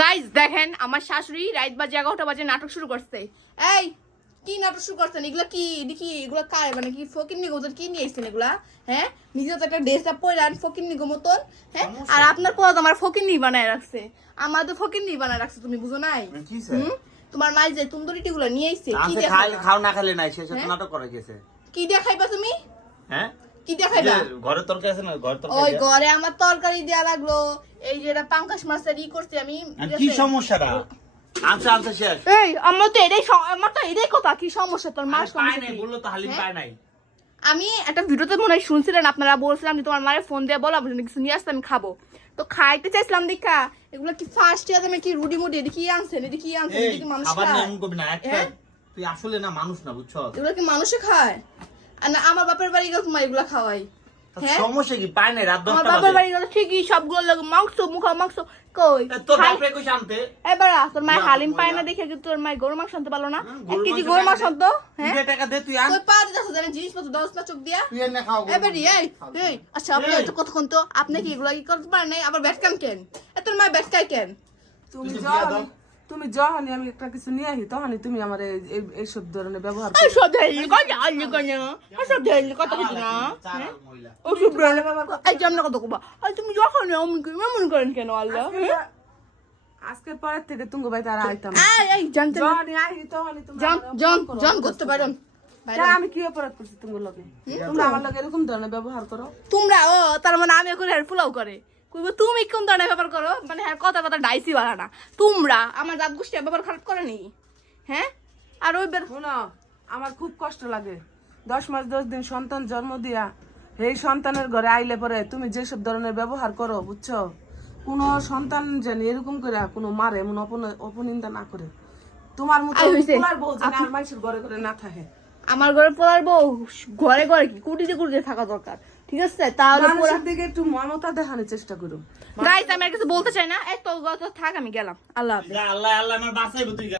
Guys দেখেন আমার শাশুড়ি রাত বাজে 11টা বাজে নাটক শুরু করছে। এই কি নাটক শুরু করছেন? এগুলা কি দেখি, এগুলা কার মানে কি ফকির নিগো কি নিয়ে আসছেন এগুলা? হ্যাঁ, নিজে তো একটা ড্রেস আপ পরে ফকির নিগো মতন। হ্যাঁ, আর আপনার পোলা তো আমার ফকির নি বানায় রাখছে, আমার তো ফকির নি বানায় রাখছে, তুমি বুঝো নাই? তোমার মাই যে তুন্দুরিটি গুলা নিয়ে আসছে, কি দেখা খাও না খেলে নাই, শেষে নাটক করে গেছে। কি দেখাইবা তুমি? হ্যাঁ, কি দেখাইবা? ঘরে তরকারি আছে না, ঘরে তরকারি। ওই ঘরে আমার তরকারি দেয়া লাগলো। এই যে এটা পাঙ্কাশ মাছের ই করছি আমি। কি সমস্যাটা? আনছে আনছে শেষ। এই আমার তো এটাই কথা, কি সমস্যা তোর মার? সমস্যা নাই বললো তো, হালিম পায় নাই। আমি একটা ভিডিওতে মনে হয় শুনছিলেন, আপনারা বলছিলাম যে তোমার মায়ের ফোন দিয়ে বলো কিছু নিয়ে আসতে আমি খাবো, তো খাইতে চাইছিলাম দেখা এগুলো কি ফার্স্ট ইয়ার তুমি কি রুডি মুডি এটা কি আনছেন? এটা কি আনছেন? এটা কি মানুষ খায়? এমন করবি না, একটা তুই আসলে না মানুষ না, বুঝছো? এগুলো কি মানুষে খায়? আর না আমার বাপের বাড়ি গেলে তোমার এগুলো খাওয়াই। হ্যাঁ, সমস্যা কি? পায় নাই, রাত 10টা আমার বাজে। বাপের বাড়ি গেলে ঠিকই সবগুলো লাগে মাংস মুখা মাংস। কই তোর বাপরে কইছ আনতে? এবার তোর মায়ের হালিম পায় না দেখে কি তোর মায়ের গরু মাংস আনতে পারলো না? 1 কেজি গরু মাংস আনতো। হ্যাঁ, তুই টাকা দে, তুই আন। তুই পার যাচ্ছে জানেন জিনিসপত্র দশ না চোখ দিয়া তুই এনে খাও। এবার এই আচ্ছা আপনি তো কতক্ষণ তো আপনি কি এগুলো কি করতে পারেন নাই? আবার ব্যাট কাম কেন? তোর মা ব্যাট কাই কেন? তুমি যখনই আমি একটা কিছু নিয়ে আসি তখনই তুমি আমার এইসব ধরনের ব্যবহার এই সব ধরলি কই আলি কেন? সব ধরলি কত কিছু না ও সব ধরনের এই যে আমরা কত কবা আর তুমি যখন এমন করেন কেন? আল্লাহ আজকের পরের থেকে তুমি বাইতে আর আইতাম এই জানতে যখনই আসি তখনই তুমি জন করতে পারেন। আমি কি অপরাধ করছি তোমার লগে? তোমরা আমার লগে এরকম ধরনের ব্যবহার করো? তোমরা তার মানে আমি করে ফুলাও করে কইবো তুমি কোন ধরনের ব্যাপার করো? মানে হ্যাঁ কথা ডাইসি বালা না তোমরা আমার জাত গোষ্ঠী ব্যাপার খারাপ করে নি। হ্যাঁ, আর ওই শোনো, আমার খুব কষ্ট লাগে 10 মাস 10 দিন সন্তান জন্ম দিয়া এই সন্তানের ঘরে আইলে পরে তুমি যেসব ধরনের ব্যবহার করো, বুঝছো? কোনো সন্তান যেন এরকম করে কোনো মারে এমন অপনিন্দা না করে। তোমার মতো তোমার বউ যেন আর মানুষের ঘরে ঘরে না থাকে। আমার ঘরে পোলার বউ ঘরে ঘরে কি কুটিতে থাকা দরকার, ঠিক আছে? তাহলে মানুষের দিকে একটু মমতা দেখানোর চেষ্টা করো। গাইস আমি আর কিছু বলতে চাই না, এই তো থাক আমি গেলাম, আল্লাহ হাফেজ। আল্লাহ আল্লাহ আমার বাঁচাইবো তুই।